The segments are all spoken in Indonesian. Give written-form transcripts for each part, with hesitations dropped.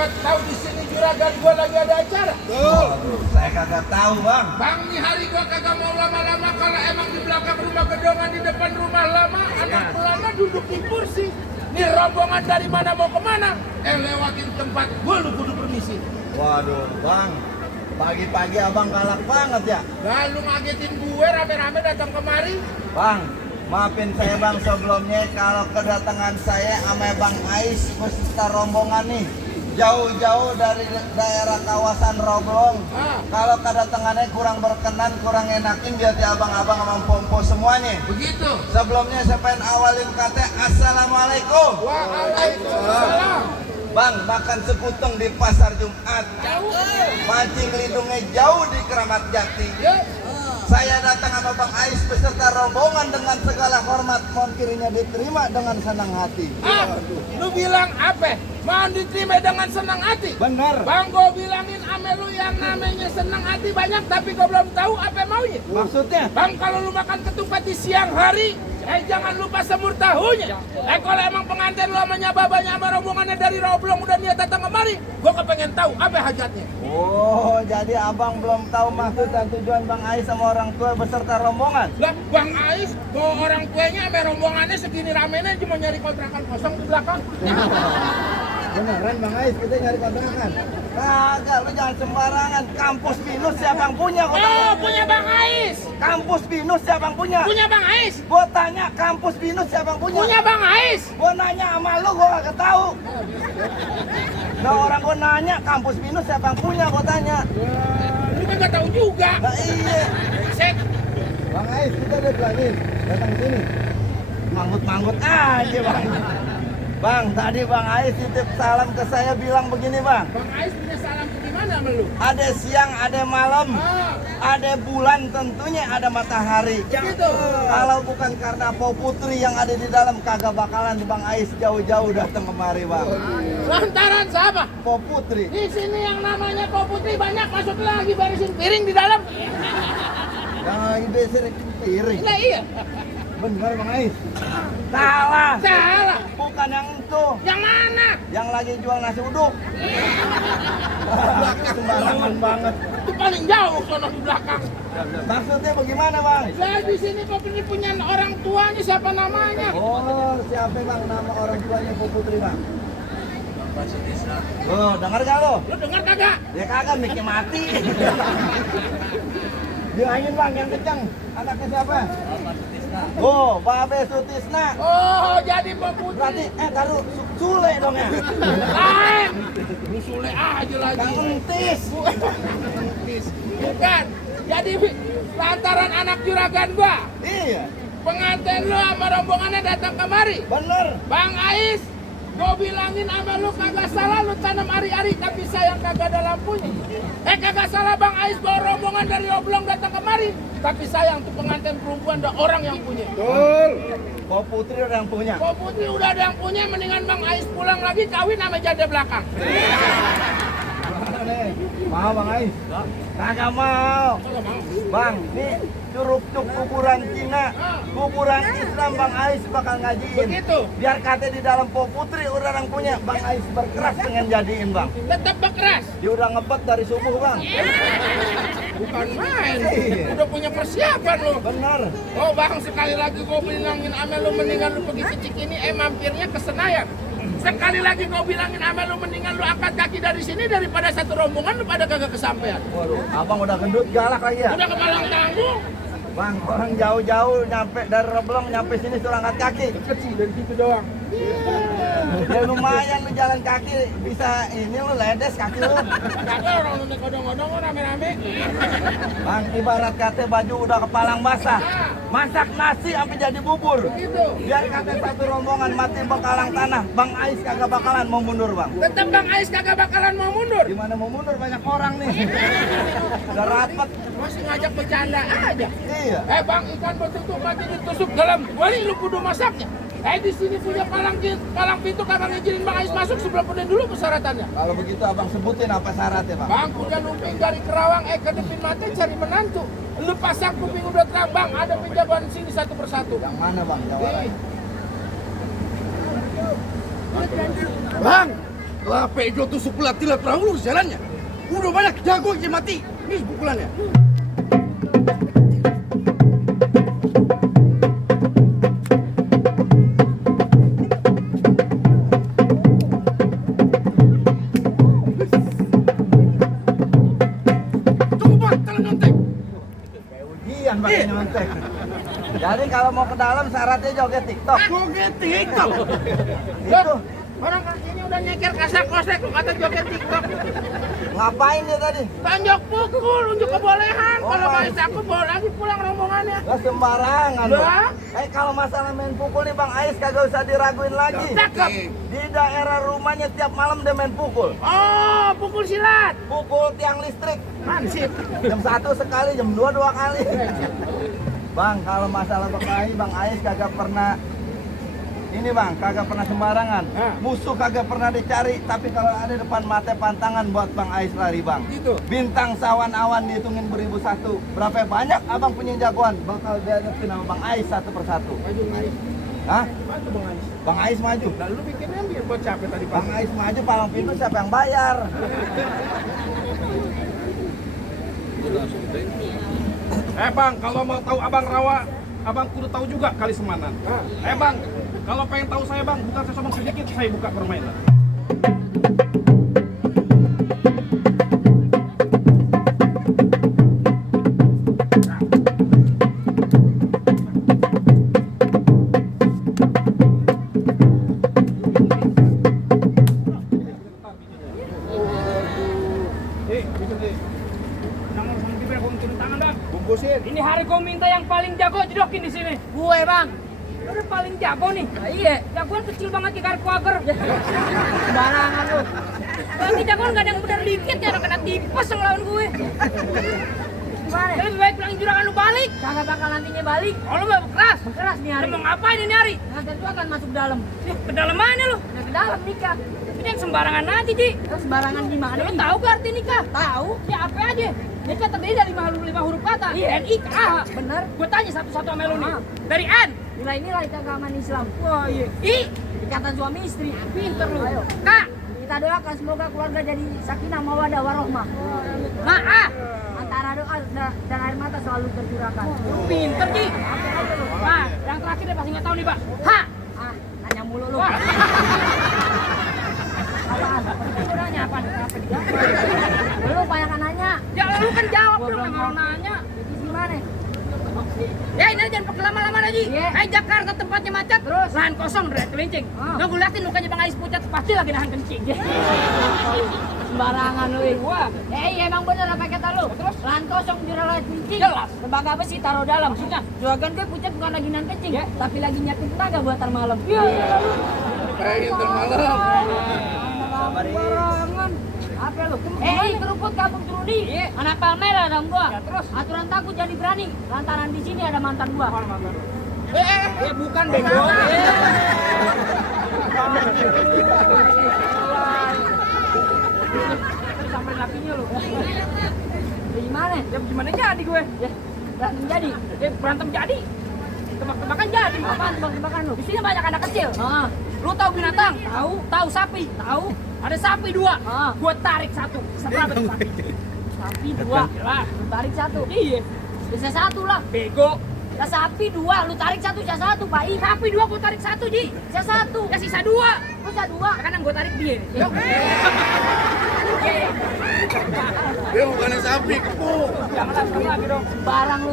kagak tahu di sini juragan gua lagi ada acara? Waduh, saya kagak tahu bang. Bang, nih hari gua kagak mau lama-lama. Kalau emang di belakang rumah gedongan, di depan rumah lama, anak pelana duduk di kursi. Nih rombongan dari mana mau kemana? Lewatin tempat gua, lu kudu permisi. Waduh bang, pagi-pagi abang galak banget ya. Lalu ngagetin gue rame-rame datang kemari. Bang, maafin saya bang sebelumnya kalau kedatangan saya sama Bang Ais beserta rombongan nih jauh-jauh dari daerah kawasan Roblong. Kalau kedatangannya kurang berkenan, kurang enakin biar di abang-abang sama pompo semuanya. Begitu. Sebelumnya saya pengen awalin kata Assalamualaikum. Waalaikumsalam. Bang, makan sekuteng di pasar Jumat. Mancing lindungnya jauh di Keramat Jati. Saya datang sama Bang Ais beserta rombongan dengan segala hormat. Mohon kirinya diterima dengan senang hati. Lu bilang apa? Mau diterima dengan senang hati? Bener. Bang, gue bilangin ame lu yang namanya senang hati banyak, tapi gue belum tahu apa maunya. Maksudnya? Bang, kalau lu makan ketupat di siang hari, jangan lupa semur tahunya. Kalau emang pengantin lu sama babanya sama rombongannya dari Roblong udah niat datang kemari, gue kepengen tahu apa hajatnya. Oh, jadi abang belum tahu maksud dan tujuan Bang Ais sama orang tua beserta rombongan? Lah, Bang Ais, bawa orang tuanya sama rombongannya segini ramenya cuma nyari kontrakan kosong di belakang. Beneran Bang Ais, kita nyari kontrakan? Kagak, lu jangan sembarangan. Kampus Binus siapa yang punya? Oh, punya Bang Ais. Kampus Binus siapa yang punya? Punya Bang Ais. Gua tanya kampus Binus siapa yang punya? Punya Bang Ais. Gua nanya sama lu, gua kagak tahu. Nah orang gua nanya kampus Binus siapa yang punya? Gua tanya. Lu kan nggak tahu juga. Nah iya. Set. Bang Ais, kita udah berani datang sini. Manggut-manggut aja bang. Bang, tadi Bang Ais titip salam ke saya bilang begini bang. Bang Ais punya salam ke gimana sama lu? Ada siang, ada malam, ada bulan tentunya, ada matahari. Begitu. Kalau bukan karena Po Putri yang ada di dalam kagak bakalan Bang Ais jauh-jauh datang kemari bang. Lantaran siapa? Po Putri. Di sini yang namanya Po Putri banyak masuk lagi barisin piring di dalam. Yang beser piring. Nah, iya. Bener Bang Ais. Salah. Salah. Bukan yang itu. Yang mana? Yang lagi jual nasi uduk. Sembarangan banget. Itu paling jauh sono di belakang. Maksudnya bagaimana bang? Saya di sini Po Putri punya orang tuanya siapa namanya? Oh, siapa bang nama orang tuanya Po Putri bang? Oh, dengar gak lo? Lu dengar kagak? Ya kagak, mikir mati. Bilangin bang yang kencang. Anaknya siapa? Oh, Babe Sutisna. Oh, jadi Po Putri. Berarti, taruh Sule dong ya? Lu Sule aja lagi. Kang Entis. Bukan. Jadi lantaran anak juragan gua. Iya, Pengantin lu sama rombongannya datang kemari. bener. Bang Ais, gua bilangin sama lu kagak salah lu tanam ari-ari tapi sayang kagak ada lampunya. Kagak salah Bang Ais bawa rombongan dari Oblong datang kemari. Tapi sayang tuh pengantin perempuan ada orang yang punya. Betul. Po Putri udah yang punya. Po Putri udah ada yang punya, mendingan Bang Ais pulang lagi kawin sama janda belakang. Mau Bang Ais? Kagak mau. Bang, ini curug-cuk kuburan Cina, kuburan Islam Bang Ais bakal ngajiin. Begitu. Biar kata di dalam Po Putri udah yang punya, Bang Ais berkeras pengen jadiin Bang. Tetap berkeras. Dia udah ngebet dari subuh Bang. Bukan main. Iya. Udah punya persiapan lu. Bener. Oh Bang, sekali lagi gue bilangin ame lu mendingan lu pergi ke Cikini, mampirnya ke Senayan. Sekali lagi gue bilangin ame lu mendingan lu angkat kaki dari sini daripada satu rombongan lu pada kagak kesampean. Waduh, abang udah gendut galak lagi ya? Udah kemalang tanggung. Bang, orang jauh-jauh nyampe dari Roblong nyampe sini suruh angkat kaki. Deket sih dari situ doang. Ya lumayan lu jalan kaki bisa ini lu ledes kaki lu. Kagak orang lu odong-odong rame-rame. Bang, ibarat kata baju udah kepalang basah. Masak nasi sampai jadi bubur. Begitu. Biar kata satu rombongan mati bakalang tanah, Bang Ais kagak bakalan mau mundur, Bang. Tetap Bang Ais kagak bakalan mau mundur. Gimana mau mundur, banyak orang nih. Udah rapet. Masih ngajak bercanda aja. Iya. Bang, ikan betutu mati ditusuk dalam kuali lu kudu masaknya. Di sini punya palang pintu kagak ngizinin Bang Ais masuk sebelum penuhin dulu persyaratannya. Kalau begitu abang sebutin apa syaratnya, Bang? Bang, punya lumping dari Kerawang, kedepin mati cari menantu. Lu pasang kuping udah terang, Bang, ada penjagoan sini satu persatu. Yang mana, Bang? Jawabannya. Bang, Lah Pejo tusuk pelatih terlalu lurus jalannya. Udah banyak jago yang mati. Ini pukulannya. Coba kalian nyontek. Ujian pakai nyontek. Jadi kalau mau ke dalam syaratnya joget TikTok. Joget TikTok. Itu. Orang sini udah nyeker kasak kosek lu kata joget TikTok. Ngapain dia tadi? Tanjok pukul, unjuk kebolehan. Oh, Kalau baik. Ais aku bawa lagi pulang rombongannya. Lah sembarangan. Lah? Kalau masalah main pukul nih Bang Ais kagak usah diraguin lagi. Cakep. Di daerah rumahnya tiap malam dia main pukul. Oh, pukul silat. Pukul tiang listrik. Mansip. Jam 1 sekali, jam 2 2 kali. Bang, kalau masalah berkelahi Bang Ais kagak pernah ini Bang, kagak pernah sembarangan. Musuh kagak pernah dicari, tapi kalau ada depan mata pantangan buat Bang Ais lari Bang. Gitu. Bintang sawan awan dihitungin beribu satu. Berapa banyak abang punya jagoan? Bakal dihadapin sama Bang Ais satu persatu. Maju Ais. Hah? Maju Bang Ais. Bang Ais maju. Lalu lu bikinnya biar buat capek tadi Bang pagi. Ais maju palang pintu siapa yang bayar? Bang, kalau mau tahu Abang Rawa, Abang kudu tahu juga kali Semanan. Bang, kalau pengen tahu saya Bang, bukan saya sombong sedikit, saya buka permainan. Ini hari kau minta yang paling jago jedokin di sini. Gue bang, Lu udah paling jago nih. nah, iya, Jagoan kecil banget di karkuager. sembarangan lu. Berarti jagoan gak ada yang bener dikit ya, orang kena tipes ngelawan gue. Gimana? Jadi lebih baik pulang juragan lu balik. Kagak bakal nantinya balik. Oh lu mau keras? Keras nih Lu hari. mau ngapain ini hari? Nanti itu akan masuk dalam. Ke dalam mana lu? Udah ke dalam nikah. Ini yang sembarangan aja, Ji. Terus sembarangan gimana? Lu Ih? tahu gak arti nikah? Tahu? Ya apa aja? Nikah terdiri dari lima huruf kata. Iya. N-I ke A. Bener. Gue tanya satu-satu sama lu nih. Ah. Dari N. Nilai-nilai keagamaan Islam. Wah iya. I. Ikatan suami istri. Pinter lu. Ayo. K. Kita doakan semoga keluarga jadi sakinah mawadah warohmah. Ma A. Antara doa dan air mata selalu tercurahkan. Lu pinter, Ji. Nah, yang terakhir deh pasti nggak tahu nih, Pak. H. Ah, nanya mulu lu. Wah. Apaan? Lu nanya apa nih? Kenapa dia? Lu banyak nanya. Ya lu kan jawab Gua dong, belum nggak mau nanya. Jadi gimana? Ya ini jangan pakai lama-lama lagi. Iya. Jakarta tempatnya macet, Terus? lahan kosong udah kelincing. Ah. Nggak gue liatin mukanya Bang Ais pucat, pasti lagi nahan kencing. Sembarangan lu. Wah, Iya emang bener apa kata lu? Terus lahan kosong di lahan kencing. Jelas. Lembaga besi taruh dalam. Maksudnya? Juragan gue pucat bukan lagi nahan kencing, Ya. tapi lagi nyakin tenaga buat tar malam. Iya. Pengen termalam. Sembarangan. Apa lu? Keruput kampung Trudi. Iya. Anak Palmera dong gua. Ya, terus? Aturan takut jadi berani. Lantaran di sini ada mantan gua. Bukan bego. Sampai lakinya lu. Gimana? Ya gimana jadi gue? Ya, berantem jadi. Ya berantem jadi. Tebak-tebakan jadi. Apaan tebak-tebakan lu? Di sini banyak anak kecil. Ah, Lu tahu binatang? Tahu. Tahu sapi? Tahu. Ada sapi dua. Ah. Gua tarik satu. Seberapa tuh sapi? sapi dua. Lah. Lu tarik satu. Iya. Bisa satu lah. Bego. Ya sapi dua, lu tarik satu, sisa satu, Pak. Ih, Sapi dua gua tarik satu, Ji. sisa satu. Ya sisa dua. Lu sisa dua. Karena gua tarik dia. Ya. Dia bukan sapi, kepuk. Janganlah sekali lagi dong. Barang lu.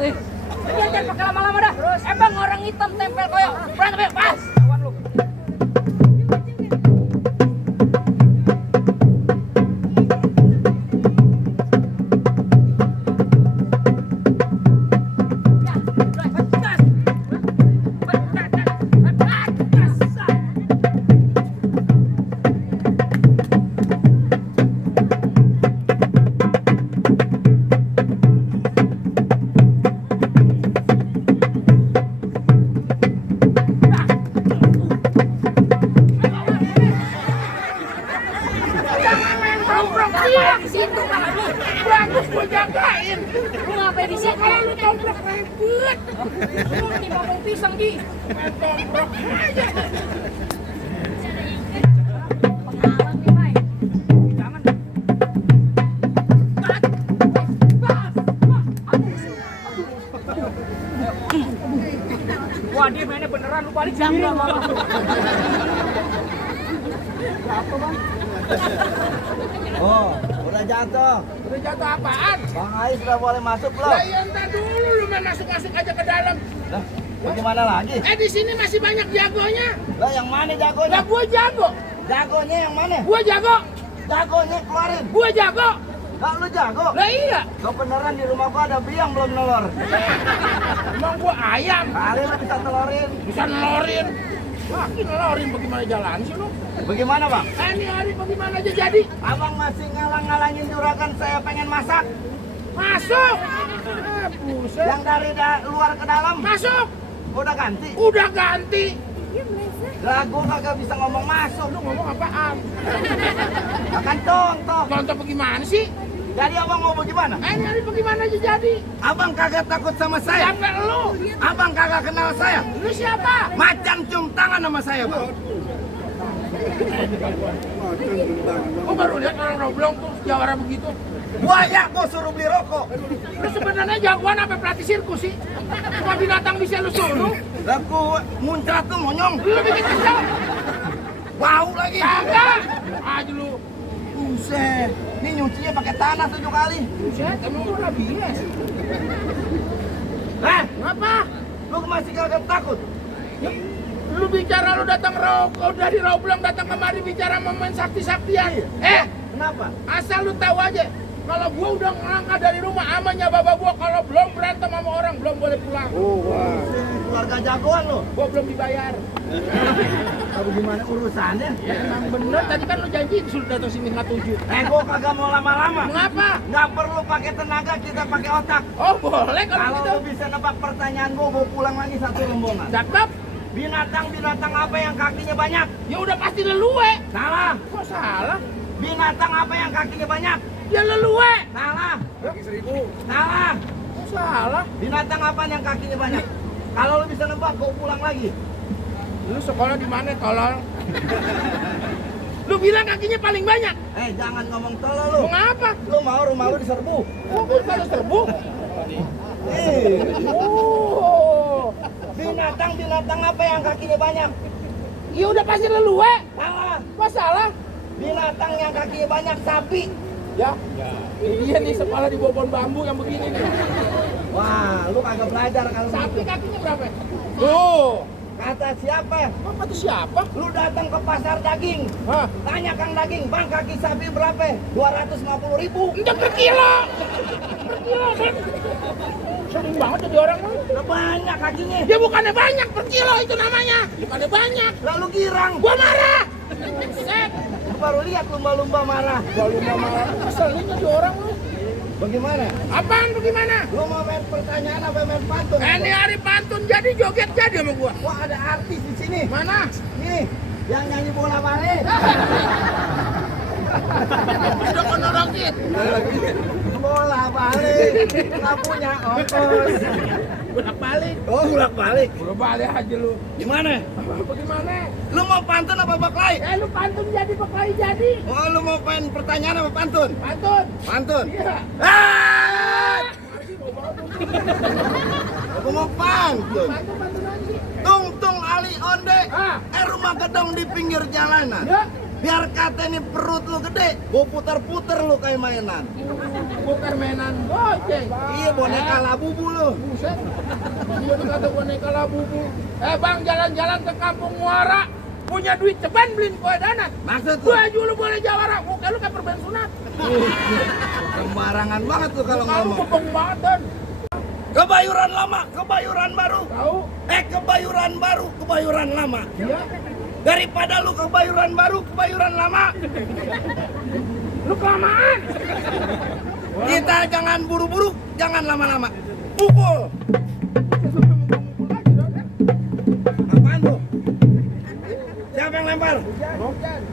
Jangan pakai lama-lama dah. Terus. Bang orang hitam tempel koyok. Berantem yuk, pas. Lawan lu. Bagus gua jagain. Lu ngapain di sini? Kalau lu tomplok ribet. Lu timpa bong pisang, Ji. Tomplok aja. Pengalaman nih, Pak. beneran lu balik sendiri. Oh, udah jatuh. Udah jatuh apaan? Bang Ais udah boleh masuk belum? Lah iya entar dulu lu main masuk-masuk aja ke dalam. Lah, bagaimana lagi? Di sini masih banyak jagonya. Lah yang mana jagonya? Lah gua jago. Jagonya yang mana? Gua jago. Jagonya keluarin. Gua jago. Lah lu jago? Lah iya. Kau beneran di rumah gua ada biang belum nelor. Emang gua ayam. Kali lu bisa telorin. Bisa nelorin. Makin nelorin bagaimana jalan sih lu? Bagaimana bang? Ini hari bagaimana aja jadi? Abang masih ngalang-ngalangin juragan saya pengen masak. Masuk. Buset. Yang dari luar ke dalam. Masuk. Udah ganti. Udah ganti. Lah gua kagak bisa ngomong masuk. Lu ngomong apaan? Akan contoh. Contoh bagaimana sih? Jadi abang mau bagaimana? Ini hari bagaimana aja jadi? Abang kagak takut sama saya? Siapa lu? Abang kagak kenal saya? Lu siapa? Macan cium tangan sama saya bang. Gua baru lihat orang roblong tuh jawara begitu. Buaya gua suruh beli rokok. Lu sebenarnya jagoan apa pelatih sirkus sih? Cuma binatang bisa lu suruh. Lah gua muncrat tuh monyong. Lu bikin kesel. Bau lagi. Kagak. Aja lu. Buset. Ini nyucinya pakai tanah 7 kali. Buset, emang lu udah bias. Hah? Ngapa? Lu masih kagak takut? Lu bicara lu datang dari Roblong datang kemari bicara momen sakti-saktian. Kenapa? Asal lu tahu aja. Kalau gua udah ngelangkah dari rumah amannya bapak gua kalau belum berantem sama orang belum boleh pulang. Oh, wah. Keluarga jagoan lo. Gua belum dibayar. Tapi gimana urusannya? Ya emang bener tadi kan lu janji suruh datang sini 7. Gua kagak mau lama-lama. Mengapa? Nggak perlu pakai tenaga, kita pakai otak. Oh boleh kalau Kalau gitu. lu bisa nebak pertanyaan gua pulang lagi 1 rombongan. Cakep. Binatang-binatang apa yang kakinya banyak? Ya udah pasti leluwe. Salah. Kok salah? Binatang apa yang kakinya banyak? Ya leluwe. Salah. Kaki 1000. Salah. Kok salah? Binatang apa yang kakinya banyak? Kalau lu bisa nebak, gua pulang lagi. Lu sekolah di mana tolol? Lu bilang kakinya paling banyak. Jangan ngomong tolol lu. Mau ngapa? Lu mau rumah lu diserbu? Kok gue kalau serbu? Oh. Binatang apa yang kakinya banyak? Ya udah pasti leluwe. Salah. Kok salah? Binatang yang kakinya banyak sapi. Ya. Iya nih sekolah di Bobon Bambu yang begini nih. Wah, lu kagak belajar kalau Sapi gitu. kakinya berapa? Tuh. Kata siapa? Apa tuh siapa? Lu datang ke pasar daging. Hah? Tanya Kang Daging, Bang kaki sapi berapa? 250.000. Enggak per kilo. Per kilo kan. Sering banget jadi orang lu. Lah banyak kakinya. Ya bukannya banyak per kilo itu namanya. Bukannya banyak. Lalu girang. Gua marah. Set. Lu baru lihat lumba-lumba marah. Gua lupa marah. Keselin jadi orang lu. Bagaimana? Apaan bagaimana? Lu mau main pertanyaan apa main pantun? Ini hari pantun jadi joget jadi sama gua. Wah, ada artis di sini. Mana? Nih, yang nyanyi bola balik. Udah konorokit. Bola balik. Nggak punya ongkos. Bolak-balik. Oh, bolak-balik. Bolak-balik aja lu. Gimana? Bagaimana? Lu mau pantun apa baklai? Lu pantun jadi baklai jadi. Oh, lu mau main pertanyaan apa pantun? Pantun. Pantun. Iya. Aku mau pantun. Pantun aja. Tung ali onde. Ah. Rumah gedong di pinggir jalanan. Ya. Biar kata ini perut lu gede, gua puter-puter lu kayak mainan. Bukan mainan goceng. Iya, boneka labubu lu. Buset. Dia dikata boneka labubu. Bang jalan-jalan ke kampung Muara. Punya duit ceban beliin kue dana. Maksud lu? Gua lu boleh jawara. Muka lu kayak perban sunat. Sembarangan banget tuh kalau Kamu ngomong. kupeng banget dan. Kebayuran lama, kebayuran baru. Tahu? Kebayuran baru, kebayuran lama. Iya. Daripada lu kebayuran baru, kebayuran lama. Lu kelamaan. Kita jangan buru-buru, jangan lama-lama. Pukul. Apaan tuh? Siapa yang lempar?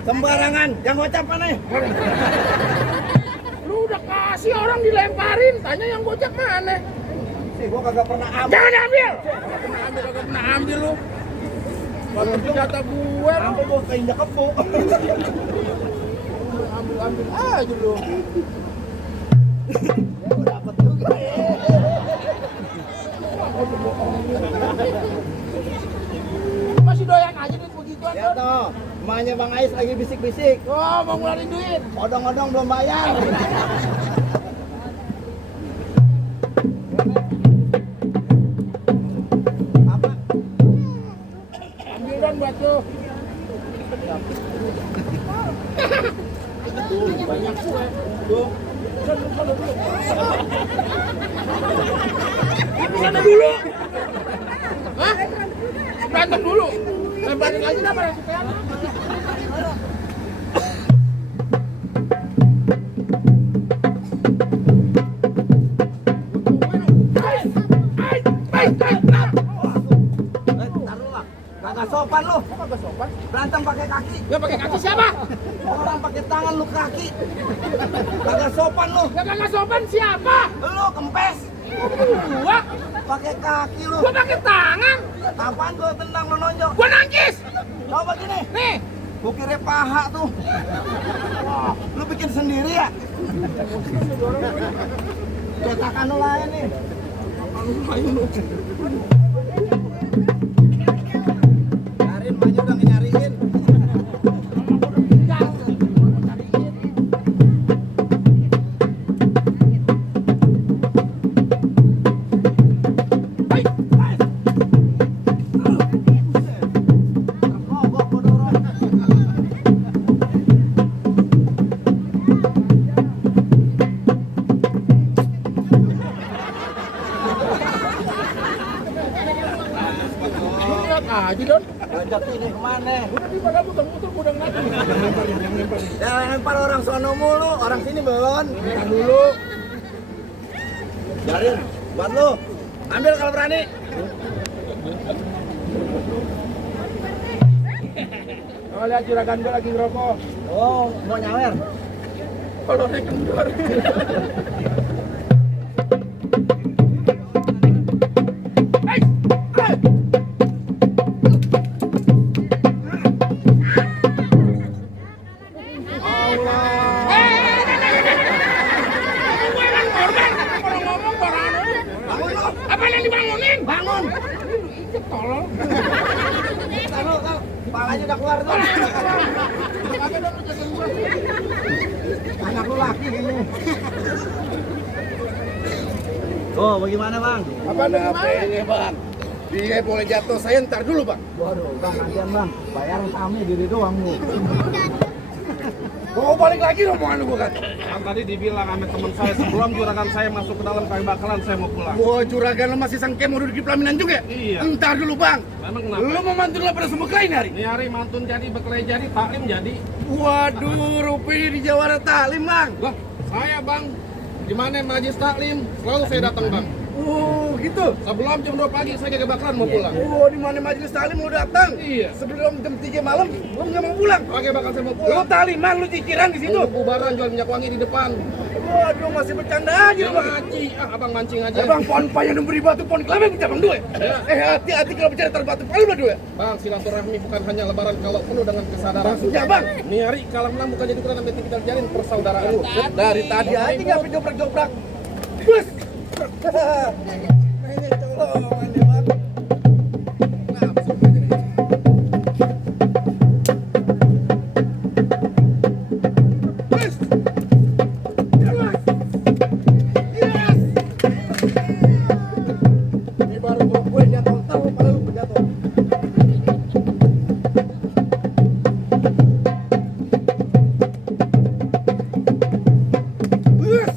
Sembarangan. Yang gocap mana? Lu udah kasih orang dilemparin, tanya yang gocap mana? Sih, gua kagak pernah ambil. Jangan diambil. Kagak pernah ambil lu. Kalau senjata gue, Sampai gua keinjak kebo. ambil aja lu. Dapat juga. tuh, emaknya Bang Ais lagi bisik-bisik. Oh, mau ngeluarin duit. Odong-odong belum bayar. Apa? Ambil dong buat lu. Banyak kue. Tuh. Sana dulu. Hah? Berantem dulu. Balik lagi dah pada suka. Kagak sopan lu. Kagak sopan. Berantem pakai kaki. Ya pakai kaki siapa? Orang pakai tangan lu kaki. Kagak sopan lu. Ya kagak sopan siapa? Lu kempes. Gua, Pakai kaki lu. gua pakai tangan. Apaan gua tendang lu nonjok? Gua nangkis. Coba gini. Nih. Gua kira paha tuh. Wah, lu bikin sendiri ya? Cetakan lu lain nih. Nyariin, emaknya udah nyariin. Aja dong. Ngajak ini kemana? Udah di pada muter-muter gudang nanti. Ya lempar orang sono mulu, orang sini belum. Yang dulu. Jarin, buat lu. Ambil kalau berani. Kalau lihat juragan gua lagi ngerokok. Oh, mau nyawer. Kalau naik kendor. Apa yang dibangunin? Bangun. Tolong. Taruh, kau. Kepalanya udah keluar tuh. Kagak dong lu jagain gua. Anak lu laki gini. Oh, bagaimana bang? Apa ini, Bang? Dia boleh jatuh, saya ntar dulu, Bang. Waduh, bang, nantian bang. Bayaran kami diri doang lu. Mau balik lagi omongan lu gua kan? Kan tadi dibilang sama teman saya sebelum juragan saya masuk ke dalam kami bakalan saya mau pulang. Wah, juragan lu masih sangke mau duduk di pelaminan juga? Iya. Ntar dulu, Bang. Memang kenapa? Lu mau mantun lu pada semua lain hari? Ini hari mantun jadi, bekle jadi, taklim jadi. Waduh, rupanya di Jawara Taklim, Bang. Lah, saya bang, gimana majelis taklim? Selalu saya datang bang. Oh, gitu. Sebelum jam 2 pagi saya kagak bakalan mau pulang. Oh, di mana majelis taklim lu datang? Iya. Sebelum jam 3 malam, lu nggak mau pulang. Kagak bakal saya mau Lu pulang. taliman, lu ciciran di situ. Lu bubaran jual minyak wangi di depan. Waduh, masih bercanda aja Ya lu, Bang. ngaji, abang mancing aja. Bang, pohon payah yang beri batu, pohon kelapa yang cabang dua. Ya. Hati-hati kalau bicara terbatu, paling berdua. Bang, silaturahmi bukan hanya lebaran kalau penuh dengan kesadaran. Maksudnya, Bang? Nih hari kalau menang bukan jadi ukuran, nanti kita jalin persaudaraan. Dari tadi aja nggak apa joprak-joprak. Bus. Ini colongan dia, Bang. Kenapa sih? Bus. Yes. Yes. Ini baru gue jatuh, tahu pada lu jatuh. Yes.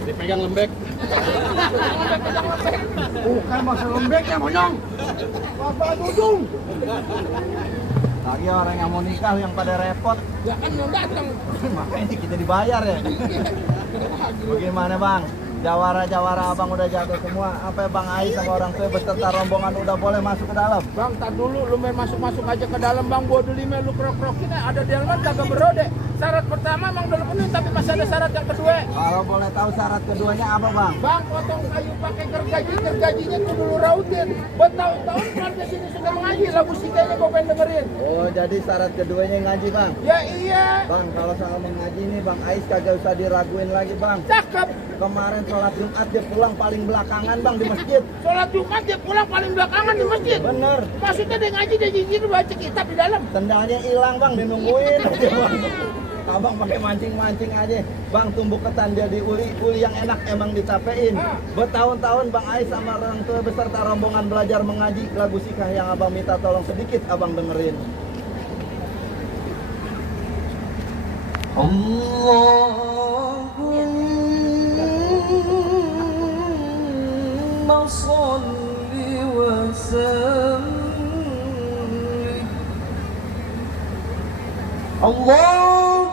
Dipegang lembek. Bukan masa lembeknya, monyong. Bapak dudung. Lagi orang yang mau nikah yang pada repot. Ya kan belum datang. Makanya kita dibayar ya. Bagaimana bang? Jawara-jawara abang udah jatuh semua. Apa bang Ais sama orang tua beserta rombongan udah boleh masuk ke dalam? Bang, tar dulu lu main masuk-masuk aja ke dalam, Bang. Gua dulu main lu krok-krokin ada di dalam kagak berode. syarat pertama emang udah penuh, tapi masih ada syarat yang kedua. Kalau boleh tahu syarat keduanya apa bang? Bang, potong kayu pakai gergajinya tuh dulu rautin. Bertahun-tahun keluarga sini sudah mengaji, lagu sikanya gue pengen dengerin. Oh jadi syarat keduanya ngaji bang? Ya iya. Bang kalau soal mengaji nih bang Ais kagak usah diraguin lagi bang. Cakep. Kemarin sholat Jumat dia pulang paling belakangan bang di masjid. Sholat Jumat dia pulang paling belakangan di masjid. Bener. Maksudnya dia ngaji, dia jijik baca kitab di dalam. Sendalnya hilang bang, dinungguin aja bang. Abang pakai mancing-mancing aja. Bang tumbuk ketan jadi uli yang enak emang ditapein. Bertahun-tahun Bang Ais sama orang tua beserta rombongan belajar mengaji lagu sikah yang abang minta tolong sedikit abang dengerin. Allahumma sholli wa sallim. Allahumma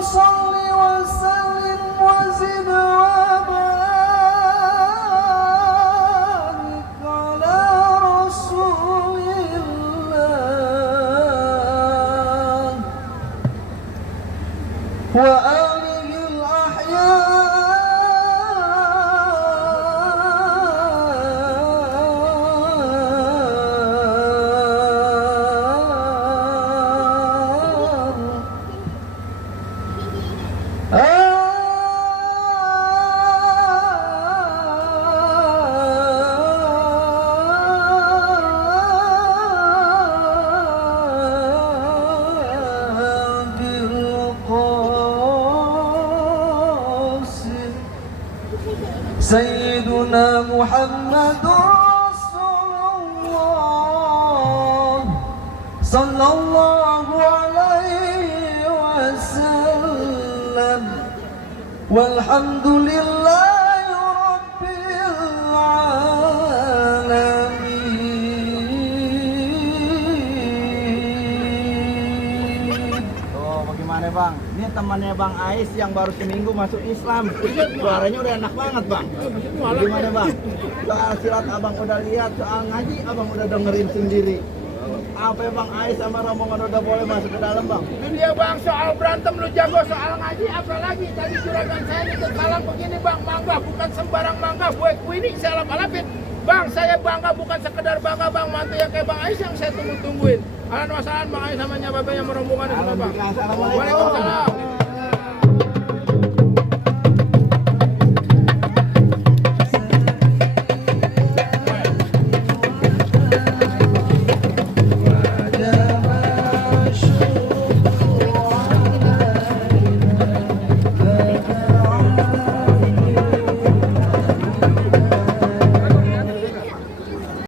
sholli wa sallim wa zid wa barik ala Rasulillah wa alihi Sayyiduna Muhammadur Rasulullah sallallahu alaihi wasallam walhamdulillahi rabbil alamin. Tuh bagaimana bang? Ini temannya Bang Ais yang baru seminggu masuk Islam. Suaranya udah enak banget bang. Gimana bang? Soal silat abang udah lihat, soal ngaji abang udah dengerin sendiri. Apa Bang Ais sama rombongan udah boleh masuk ke dalam bang? Ini dia bang, soal berantem lu jago, soal ngaji apalagi. Tadi juragan saya di Kekalang begini bang, mangga bukan sembarang mangga. Buat ini saya alap-alapin. Bang, saya bangga bukan sekedar bangga bang, mantu yang kayak Bang Ais yang saya tunggu-tungguin. Alan wasalan Bang Ais sama nyababanya merombongan itu bang. Alhamdulillah, assalamualaikum. Waalaikumsalam.